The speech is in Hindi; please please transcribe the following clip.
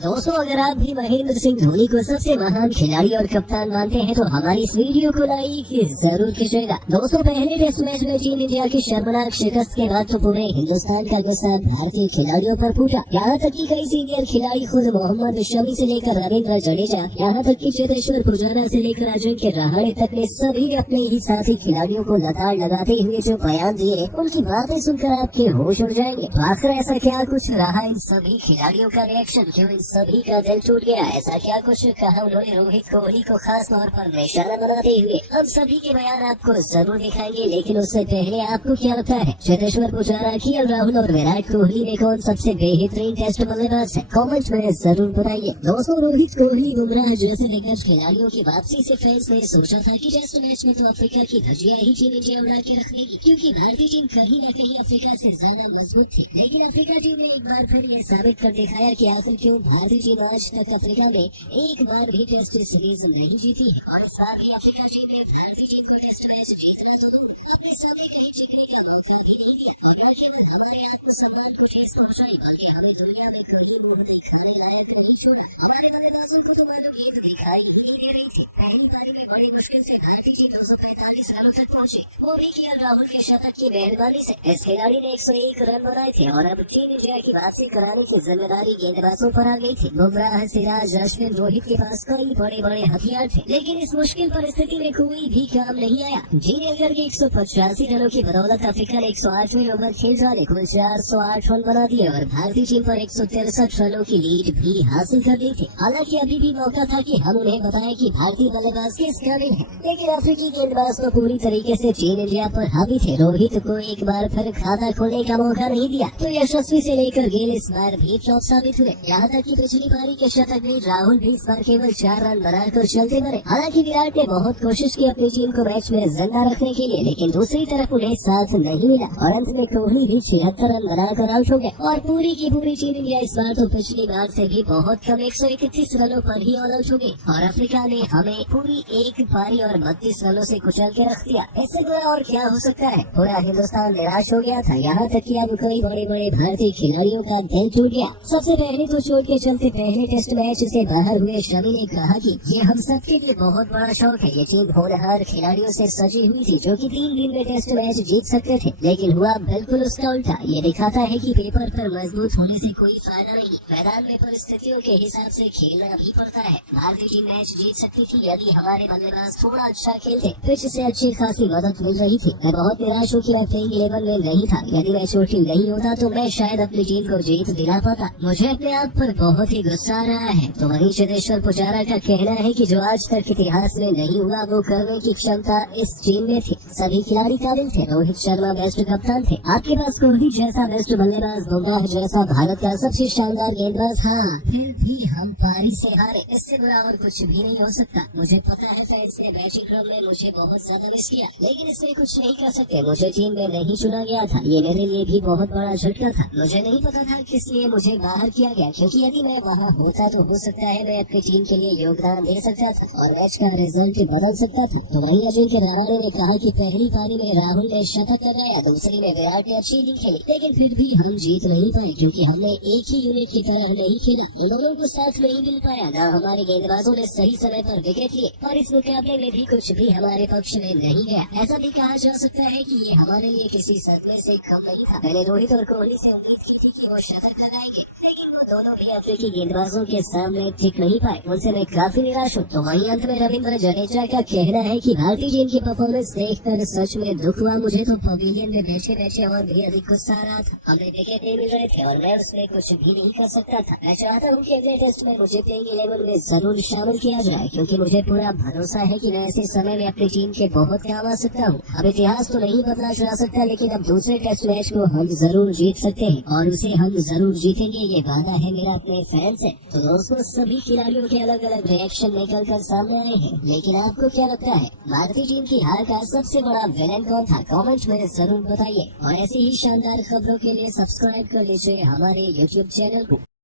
दोस्तों, अगर आप भी महेंद्र सिंह धोनी को सबसे महान खिलाड़ी और कप्तान मानते हैं तो हमारी इस वीडियो को लाइक जरूर कीजिएगा। दोस्तों, पहले टेस्ट मैच में टीम इंडिया की शर्मनाक शिकस्त के बाद तो पूरे हिंदुस्तान का गुस्सा भारतीय खिलाड़ियों पर फूटा। यहाँ तक कि कई सीनियर खिलाड़ी खुद मोहम्मद शमी से लेकर रविंद्र जडेजा, यहाँ तक कि चेतेश्वर पुजारा से लेकर अजिंक्य रहाणे तक ने सभी अपने ही साथी खिलाड़ियों को लताड़ लगाते हुए जो बयान दिए, उनकी बातें सुनकर आपके होश उड़ जाएंगे। तो आखिर ऐसा क्या कुछ रहा इन सभी खिलाड़ियों का रिएक्शन, क्यों इन सभी का दिल टूट गया? ऐसा क्या कुछ कहा उन्होंने रोहित कोहली को खास तौर पर निशाना बनाते हुए? हम सभी के बयान आपको जरूर दिखाएंगे, लेकिन उससे पहले आपको क्या लगता है, चेतेश्वर पुजारा, केएल राहुल और विराट कोहली में कौन सबसे बेहतरीन टेस्ट बल्लेबाज है? कमेंट में जरूर बताइए। दोस्तों, रोहित कोहली, बुमराह जैसे दिग्गज खिलाड़ियों की वापसी से फैंस ने सोचा था कि टेस्ट मैच में तो अफ्रीका की धज्जियां ही टीम इंडिया उड़ा के रख देगी, क्योंकि भारतीय टीम कहीं न कहीं अफ्रीका से ज्यादा मजबूत थी। लेकिन अफ्रीका टीम ने एक बार फिर ये साबित कर दिखाया कि आखिर क्यों भारतीय टीम आज तक अफ्रीका में एक बार भी टेस्ट सीरीज नहीं जीती है। और इस बार भी अफ्रीका टीम ने भारतीय टीम को टेस्ट मैच जीतना तो दूर, अपने समय कहीं चिकने का मौका भी नहीं दिया। और न केवल हमारे आत्मसम्मान को ठेस पहुंचाई, बल्कि हमें दुनिया में कहीं मुंह दिखाने लायक नहीं छोड़ा। हमारे बल्लेबाजों को तो मानो गेंद दिखाई ही नहीं दे रही थी। पहली पारी में बड़ी मुश्किल से भारतीय टीम 245 रनों तक पहुंचे, वो भी केएल राहुल के शतक की मेहरबानी से। इस खिलाड़ी ने 101 रन बनाए थे और अब टीम इंडिया की वापसी कराने की जिम्मेदारी गेंदबाजों पर आ गई थी। बुमराह, सिराज, अश्विन, रोहित के पास कई बड़े बड़े हथियार थे, लेकिन इस मुश्किल परिस्थिति में कोई भी काम नहीं आया। जीनेकर के 185 रनों की बदौलत अफ्रीका ने 108वें ओवर खेल जाने कुल 408 रन बना दिए और भारतीय टीम पर 163 रनों की लीड भी हासिल कर दी थी। हालांकि अभी भी मौका था कि हम उन्हें बताएं कि भारतीय बल्लेबाज किस काबिल है, लेकिन अफ्रीकी गेंदबाज तो पूरी तरीके से टीम इंडिया पर हावी थे। रोहित को एक बार फिर खाता खोलने का मौका नहीं दिया तो यशस्वी से लेकर गेल इस बार भी फ्लॉप साबित हुए। यहाँ तक कि पिछली पारी के शतक में राहुल भी इस बार केवल 4 रन बनाकर चलते बने। हालांकि विराट ने बहुत कोशिश की अपनी टीम को मैच में जिंदा रखने के लिए, लेकिन दूसरी तरफ उन्हें साथ नहीं मिला और अंत में कोहली भी 76 रन बनाकर आउट हो गए। और पूरी की पूरी टीम इंडिया इस बार तो पिछली बार से भी बहुत कम 131 रनों पर ही ऑल आउट हो गई और अफ्रीका ने हमें पूरी एक पारी और 32 रनों से कुचल के रख दिया। इससे बुरा और क्या हो सकता है? पूरा हिंदुस्तान निराश हो गया था। यहाँ तक कि अब कई बड़े बड़े भारतीय खिलाड़ियों का दिल टूट गया। सबसे पहले तो चोट के चलते पहले टेस्ट मैच से बाहर हुए शमी ने कहा कि ये हम सबके लिए बहुत बड़ा शौक है। ये टीम होनहार खिलाड़ियों से सजी हुई थी जो कि 3 दिन में टेस्ट मैच जीत सकते थे, लेकिन हुआ बिल्कुल उसका उल्टा। ये दिखाता है कि पेपर पर मजबूत होने से कोई फायदा नहीं, मैदान में परिस्थितियों के हिसाब से खेलना भी पड़ता है। भारतीय टीम मैच जीत सकती थी यदि हमारे बल्लेबाज थोड़ा अच्छा खेलते। पिच से अच्छी खासी मदद मिल रही थी। मैं बहुत निराश हूँ कि मैं प्लेइंग 11 में नहीं था। यदि मैं चोटिल नहीं होता तो मैं शायद अपनी टीम को जीत दिला पाता। मुझे अपने आप पर बहुत ही गुस्सा आ रहा है। तो वहीं चेतेश्वर पुजारा का कहना है कि जो आज तक इतिहास में नहीं हुआ वो करने की क्षमता इस टीम में थी। सभी खिलाड़ी काबिल थे। रोहित शर्मा बेस्ट कप्तान थे। आपके पास कोहली जैसा बेस्ट बल्लेबाज, बुमराह जैसा भारत का सबसे शानदार गेंदबाज, हाँ फिर भी हम पारी से हारे। इससे बुरा और कुछ भी नहीं हो सकता। मुझे पता है फैंस ने बैटिंग क्रम में मुझे बहुत ज्यादा मिस किया, लेकिन इसमें कुछ नहीं कर सकते। मुझे टीम में नहीं चुना गया था, ये मेरे लिए भी बहुत बड़ा झटका था। मुझे नहीं पता था किस लिए मुझे बाहर किया गया, क्योंकि यदि मैं वहाँ होता तो हो सकता है मैं अपनी टीम के लिए योगदान दे सकता था और मैच का रिजल्ट बदल सकता था। तो वहीं अजिंक्य रहाणे ने कहा कि पहली पारी में राहुल ने शतक लगाया, दूसरी में विराट ने अच्छी इनिंग खेली, लेकिन फिर भी हम जीत नहीं पाए क्योंकि हमने एक ही यूनिट की तरह नहीं खेला। उन दोनों को साथ नहीं मिल पाया, न हमारे गेंदबाजों ने सही समय पर विकेट लिए और इस मुकाबले में भी कुछ भी हमारे पक्ष में नहीं गया। ऐसा भी कहा जा सकता है कि ये हमारे लिए किसी सदमे से कम नहीं था। मैंने रोहित और कोहली से उम्मीद की थी कि वो शतक लगाएंगे, लेकिन वो दोनों भी अफ्रीकी गेंदबाजों के सामने टिक नहीं पाए। उनसे मैं काफी निराश हूँ। तो वहीं अंत में रविंद्र जडेजा का कहना है कि भारतीय टीम की परफॉर्मेंस देखकर सच में दुख हुआ मुझे। तो पवेलियन में बैठे बैठे और भी अधिक गुस्सा आ रहा था। हमें विकेट नहीं मिल रहे थे और मैं उसमें कुछ भी नहीं कर सकता था। मैं चाहता हूँ कि अगले टेस्ट में मुझे प्लेइंग 11 में जरूर शामिल किया जाए, क्योंकि मुझे पूरा भरोसा है कि मैं ऐसे समय में अपनी टीम के बहुत काम आ सकता हूँ। अब इतिहास तो नहीं बदला जा सकता, लेकिन अब दूसरे टेस्ट मैच को हम जरूर जीत सकते हैं और उसे हम जरूर जीतेंगे, ये वादा है मेरा अपने फैंस से। तो दोस्तों, सभी खिलाड़ियों के अलग अलग रिएक्शन निकल कर सामने आए हैं, लेकिन आपको क्या लगता है भारतीय टीम की हार का सबसे बड़ा विलेन कौन था? कमेंट में जरूर बताइए और ऐसी ही शानदार खबरों के लिए सब्सक्राइब कर लीजिए हमारे YouTube चैनल को।